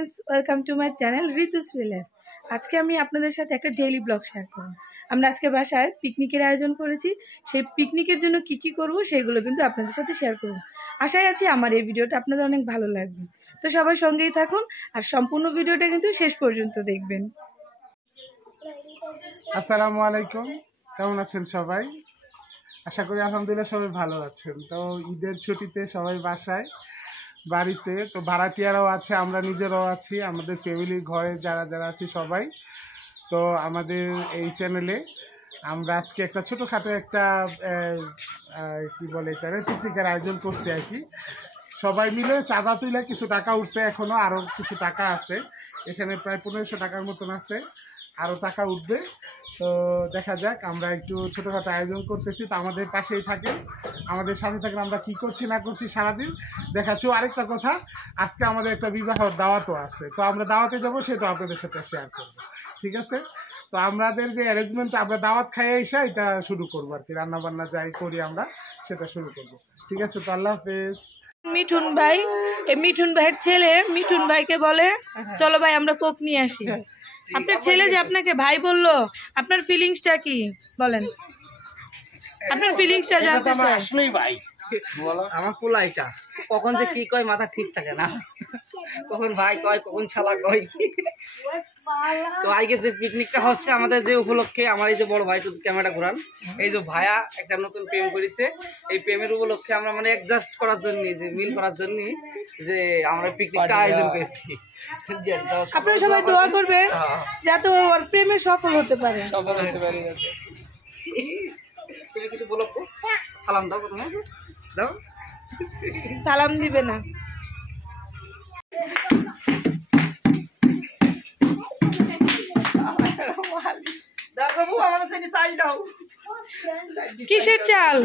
Friends, welcome to my channel ঋতুস life. আজকে আমি আপনাদের সাথে একটা ডেইলি ব্লগ শেয়ার করব। আমরা আজকে বাসায় পিকনিকের আয়োজন করেছি। সেই পিকনিকের জন্য কি কি করব সেগুলো কিন্তু আপনাদের সাথে শেয়ার করব। আশাই আছি আমার এই ভিডিওটা আপনাদের অনেক ভালো লাগবে। তো সবাই সঙ্গেই থাকুন আর সম্পূর্ণ ভিডিওটা কিন্তু শেষ পর্যন্ত দেখবেন। আসসালামু আলাইকুম, কেমন আছেন সবাই? আশা করি আলহামদুলিল্লাহ সবাই ভালো আছেন। তো ঈদের ছুটিতে সবাই বাসায় বাড়িতে, তো ভাড়াটিয়ারাও আছে, আমরা নিজেরাও আছি, আমাদের ফ্যামিলির ঘরে যারা যারা আছি সবাই। তো আমাদের এই চ্যানেলে আমরা আজকে একটা ছোটোখাটো একটা কি বলে এটা পিকনিকের আয়োজন করছি আর কি। সবাই মিলে চাঁদা তুলে কিছু টাকা উঠছে, এখনও আরও কিছু টাকা আছে, এখানে প্রায় 1500 টাকার মতন আছে, আরও টাকা উঠবে। তো দেখা যাক, আমরা একটু ছোটোখাটো আয়োজন করতেছি। তো আমাদের পাশেই থাকেন, আমাদের সাথে থাকেন, আমরা কি করছি না করছি সারাদিন দেখাচ্ছি। আরেকটা কথা, আজকে আমাদের একটা বিবাহের দাওয়াতও আছে, তো আমরা দাওয়াতে যাবো, সেটা আপনাদের সাথে শেয়ার করবো, ঠিক আছে? তো আমাদের যে অ্যারেঞ্জমেন্ট, আমরা দাওয়াত খাইয়ে এসে এটা শুরু করবো আর কি, রান্নাবান্না যাই করি আমরা সেটা শুরু করবো, ঠিক আছে? তো আল্লাহ হাফেজ। মিঠুন ভাই, এই মিঠুন ভাইয়ের ছেলে মিঠুন ভাইকে বলে চলো ভাই আমরা কোক নিয়ে আসি। আপনার ছেলে যে আপনাকে ভাই বললো, আপনার ফিলিংসটা কি বলেন? আপনার ফিলিংসটা জানতে চাই। আসলেই ভাই বলো, আমার পোলা এটা কখন যে কি কয় মাথা ঠিক থাকে না, কখন ভাই কয় কখন শালা কয়। তো আজকে যে পিকনিকটা হচ্ছে আমাদের যে উপলক্ষে, আমার এই যে বড় ভাই তো ক্যামেরাটা ঘোরান, এই যে ভাইয়া একটা নতুন প্রেম করেছে, এই প্রেমের উপলক্ষে আমরা মানে অ্যাডজাস্ট করার জন্য, যে মিল করার জন্য যে আমরা পিকনিকটা আয়োজন করেছি। আপনারা সবাই দোয়া করবেন যাতে ওর প্রেমে সফল হতে পারে। তুমি কিছু বলো, সালাম দাও, প্রথমে দাও। সালাম দিবে না? কিসের চাল?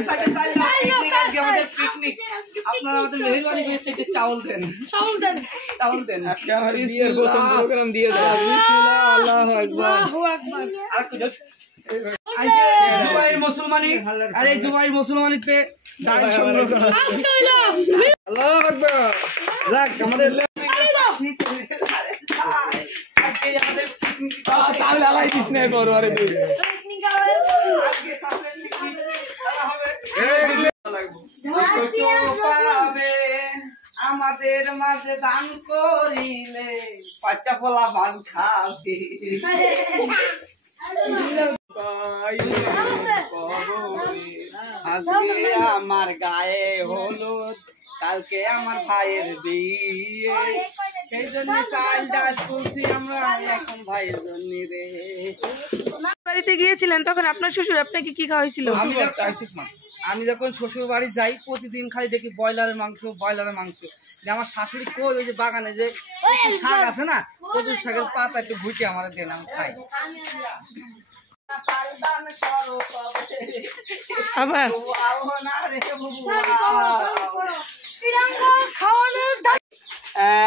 আপনারা আমাদের মেহেরবানি করে চাউল দেন, চাউল দেন, চাউল দেন। আজকে আমার বিয়ের প্রথম প্রোগ্রাম দিয়ে দাও। বিসমিল্লাহ, আল্লাহু আকবার, আল্লাহু আকবার। আরেকটু আজকে জুবাইর মুসলমানি, আর এই জুবাইর মুসলমানিতে দান সংগ্রহ করা। আল্লাহু আকবার। যাক, আমাদের আজকে আমাদের পিকনিক চাউল আলাই দিস না করো, আরে তুই পিকনিক আলাই আজকে আমাদের পিকনিক করা হবে। পাবে আমাদের মাঝে দান করিলে বাচ্চা পোলা ভান খাবে। আজকে আমার গায়ে হলুদ, কালকে আমার ভাইয়ের বিয়ে, সেই জন্য চাল ডাল তুলছি আমরা এখন ভাইয়ের জন্য রে। বাড়িতে গিয়েছিলেন তখন আপনার শ্বশুর আপনাকে কি খাওয়াইছিল? আমি যখন শ্বশুর বাড়ি যাই প্রতিদিন খালি দেখি ব্রয়লারের মাংস, ব্রয়লারের মাংস। আমার শাশুড়ি কই ওই যে বাগানে যে শাক আছে না, কচুর শাকের পাতা একটু ভুটে আমার দেন, আমি খাই। আবার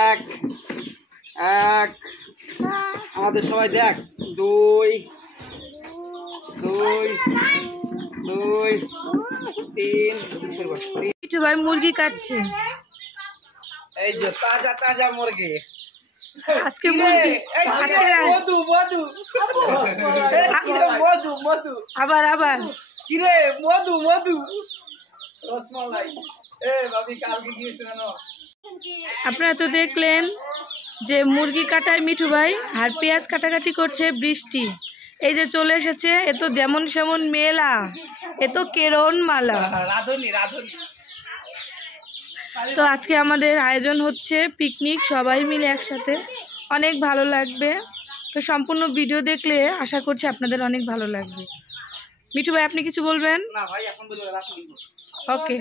এক এক আমাদের সবাই দেখ, দুই দুই দুই তিন। মিঠু ভাই মুরগি কাটছে, এই যে তাজা তাজা মুরগি আজকে মুরগি, আজকে মধু মধু মধু মধু, আবার আবার কিরে মধু মধু রসমালাই। এ ভাবি কালকে গিয়েছে না? আপনারা তো দেখলেন যে মুরগি কাটায় মিঠু ভাই, আর পেঁয়াজ কাটাকাটি করছে বৃষ্টি। এই যে চলে এসেছে, এ তো যেমন সেমন মেলা, এ তো কেরন মালা। রাধুনি রাধুনি। তো আজকে আমাদের আয়োজন হচ্ছে পিকনিক, সবাই মিলে একসাথে, অনেক ভালো লাগবে। তো সম্পূর্ণ ভিডিও দেখলে আশা করছি আপনাদের অনেক ভালো লাগবে। মিঠু ভাই আপনি কিছু বলবেন? না ভাই, এখন বলবো রাখুন। ওকে।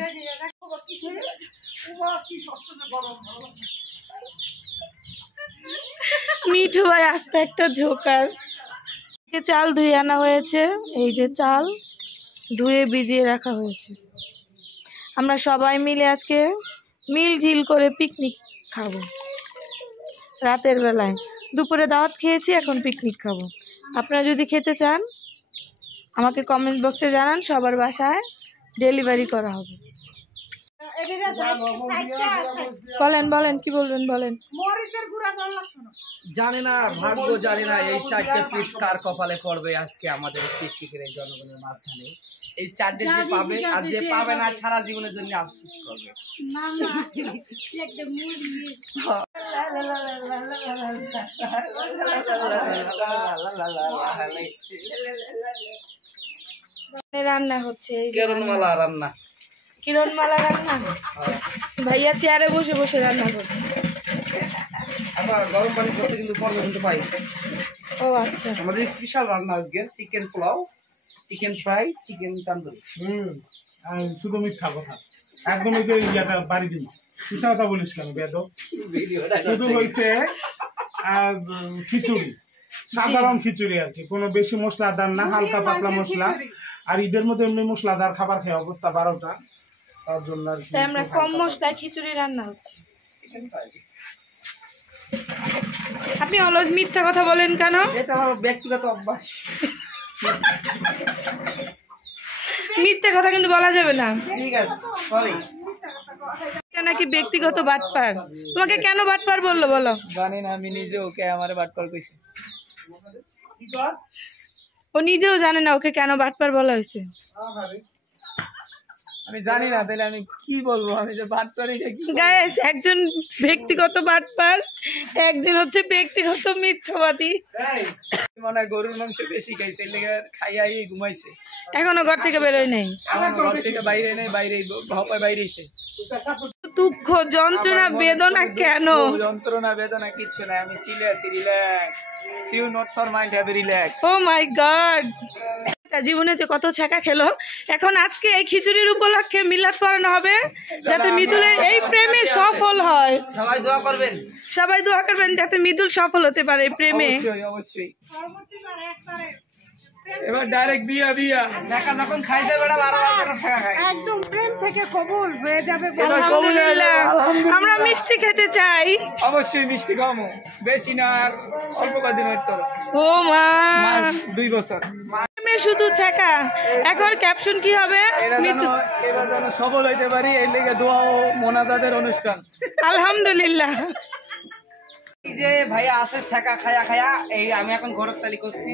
মিঠু ভাই আস্তে একটা ঝোকার। চাল ধুয়ে আনা হয়েছে, এই যে চাল ধুয়ে ভিজিয়ে রাখা হয়েছে। আমরা সবাই মিলে আজকে মিলঝিল করে পিকনিক খাবো রাতের বেলায়। দুপুরে দাওয়াত খেয়েছি, এখন পিকনিক খাবো। আপনারা যদি খেতে চান আমাকে কমেন্ট বক্সে জানান, সবার বাসায় ডেলিভারি করা হবে। বলেন বলেন কি বলবেন বলেন। জানি না, ভাগ্য জানি না এই 4টে পিস কার কপালে পড়বে আজকে আমাদের পিকনিকের এই জনগণের মাঝখানে। এই 4টে যে পাবে আর যে পাবে না সারা জীবনের জন্য আফসোস করবে। রান্না হচ্ছে এই যে কিরণমালা রান্না। কিরণমালা রান্না, ভাইয়া চেয়ারে বসে বসে রান্না করছে। আবার গরম পানি করতে কিন্তু পর্ব কিন্তু পাই। ও আচ্ছা, আমাদের স্পেশাল রান্না আজকে chicken pulao, chicken fry, chicken tandoori. আর শুধু মিথ্যা কথা, একদম এই যে ইয়াটা বাড়ি দিন, মিথ্যা কথা বলিস কেন বেদব? শুধু হইছে খিচুড়ি, সাধারণ খিচুড়ি আর কি, কোনো বেশি মশলাদার না, হালকা পাতলা মশলা। আর ঈদের মধ্যে এমনি মশলাদার খাবার খেয়ে অবস্থা 12টা, তার জন্য আর কি তাই আমরা কম মশলায় খিচুড়ি রান্না হচ্ছে। আপনি অলস মিথ্যা কথা বলেন কেন? এটা আমার ব্যক্তিগত অভ্যাস। মিথ্যা কথা কিন্তু বলা যাবে না। ঠিক আছে, সরি। এটা নাকি ব্যক্তিগত বাটপার। তোমাকে কেন বাটপার বললো বলো? জানি না, আমি নিজে ওকে আমার বাটপার কইছি। ও নিজেও জানে না ওকে কেন বাটপার বলা হয়েছে। আমি জানি না, তাহলে আমি কি বলবো? আমি যে বাটপার, এটা কি? গাইস, একজন ব্যক্তিগত বাটপার, একজন হচ্ছে ব্যক্তিগত মিথ্যাবাদী। মনে হয় গরুর মাংস বেশি খাইছে, লেগে খাইয়াই ঘুমাইছে। এখনো ঘর থেকে বেরোয় নাই, ঘর থেকে বাইরে নেই, বাইরে ভাপায় বাইরেছে। দুঃখ যন্ত্রণা বেদনা কেন? যন্ত্রণা বেদনা কিচ্ছু নাই, আমি চিলে আছি, relax. Sue not for mind, have relax. Oh my god, জীবনে যে কত ছ্যাঁকা খেলো, এখন আজকে এই খিচুড়ির উপলক্ষে মিলাদ পড়ানো হবে যাতে মিতুলের এই প্রেমে সফল হয়। সবাই দোয়া করবেন, সবাই দোয়া করবেন যাতে মিতুল সফল হতে পারে এই প্রেমে। অবশ্যই অবশ্যই। এবার ডাইরেক্ট বিয়া বিয়া দেখা যখন খাইতে বেড়া 12 বাজে ছাকা খাই, একদম প্রেম থেকে কবুল হয়ে যাবে। আলহামদুলিল্লাহ, আমরা মিষ্টি খেতে চাই। অবশ্যই মিষ্টি খামো, বেশি না, আর অল্প কদিন ওয়েট করো। ও মা, 2 বছর প্রেমে শুধু ছ্যাঁকা। এখন ক্যাপশন কি হবে? এবার যেন সফল হইতে পারি, এই লেগে দোয়া ও মোনাজাতের অনুষ্ঠান। আলহামদুলিল্লাহ। এই যে ভাইয়া আছে ছাকা খায়া খায়া, এই আমি এখন ঘরক তালি করছি,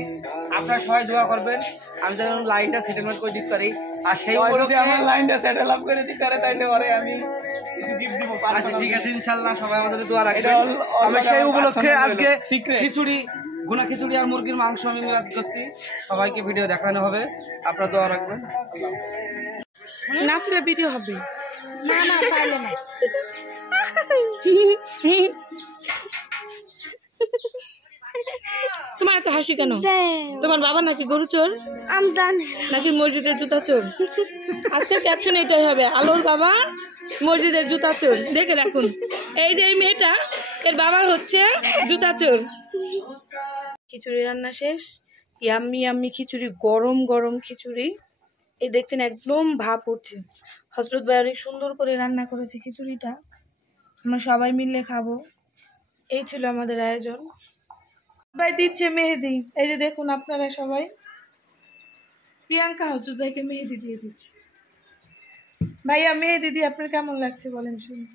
আপনারা সবাই দোয়া করবেন আমি যেন লাইনটা সেটেলমেন্ট করে দিতে পারি। আর সেই উপলক্ষে আমার লাইনটা সেটেল আপ করে দিতে পারে, তাইলে পরে আমি কিছু গিফট দিব। আচ্ছা ঠিক আছে, ইনশাআল্লাহ সবাই আমাদের দোয়া রাখবেন। আমি সেই উপলক্ষে আজকে খিচুড়ি, গুনা খিচুড়ি আর মুরগির মাংস আমি মিলাদ করছি, সবাইকে ভিডিও দেখানো হবে, আপনারা দোয়া রাখবেন। নাচলে ভিডিও হবে না না, পারলে না। তোমার এত হাসি কেন? তোমার বাবা নাকি গরু চোর? আমি জানি নাকি মসজিদের জুতা চোর? আজকের ক্যাপশন এটাই হবে, আলোর বাবা মসজিদের জুতা চোর। দেখে রাখুন, এই যে এই মেয়েটা, এর বাবার হচ্ছে জুতা চোর। খিচুড়ি রান্না শেষ, ইয়াম্মি ইয়াম্মি খিচুড়ি, গরম গরম খিচুড়ি। এই দেখছেন একদম ভাপ উঠছে। হজরত ভাই অনেক সুন্দর করে রান্না করেছে খিচুড়িটা, আমরা সবাই মিলে খাবো। এই ছিল আমাদের আয়োজন। ভাই দিচ্ছে মেহেদি, এই যে দেখুন আপনারা সবাই। প্রিয়াঙ্কা হজরত ভাইকে মেহেদি দিয়ে দিচ্ছে। ভাইয়া মেহেদি দিয়ে আপনার কেমন লাগছে বলেন শুনি?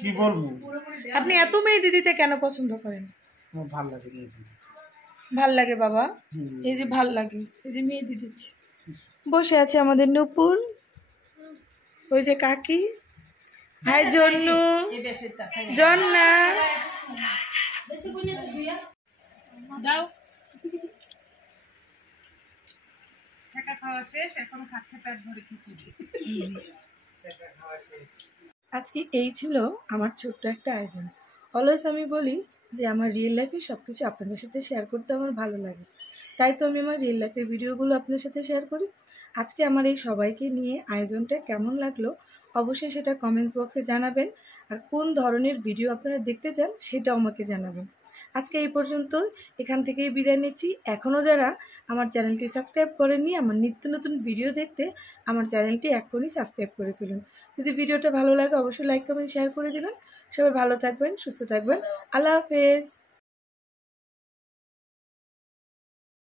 কি বলবো, আপনি এত মেহেদি দিতে কেন পছন্দ করেন? আমার ভালো লাগে মেহেদি। ভাল লাগে বাবা, এই যে ভাল লাগে, এই যে মেহেদি দিচ্ছে। বসে আছে আমাদের নূপুর, ওই যে কাকি, হাই জন্নু, জন্না। ছাকা খাওয়া শেষ, এখন খাচ্ছে পেট ভরে খিচুড়ি। আজকে এই ছিল আমার ছোট্ট একটা আয়োজন। অলওয়েজ আমি বলি যে আমার রিয়েল লাইফে সব কিছু আপনাদের সাথে শেয়ার করতে আমার ভালো লাগে, তাই তো আমি আমার রিয়েল লাইফের ভিডিওগুলো আপনাদের সাথে শেয়ার করি। আজকে আমার এই সবাইকে নিয়ে আয়োজনটা কেমন লাগলো অবশ্যই সেটা কমেন্টস বক্সে জানাবেন, আর কোন ধরনের ভিডিও আপনারা দেখতে চান সেটাও আমাকে জানাবেন। আজকে এই পর্যন্ত, এখান থেকেই বিদায় নিচ্ছি। এখনও যারা আমার চ্যানেলটি সাবস্ক্রাইব করেননি, আমার নিত্য নতুন ভিডিও দেখতে আমার চ্যানেলটি এখনই সাবস্ক্রাইব করে ফেলুন। যদি ভিডিওটা ভালো লাগে অবশ্যই লাইক কমেন্ট শেয়ার করে দেবেন। সবাই ভালো থাকবেন, সুস্থ থাকবেন। আল্লাহ হাফেজ।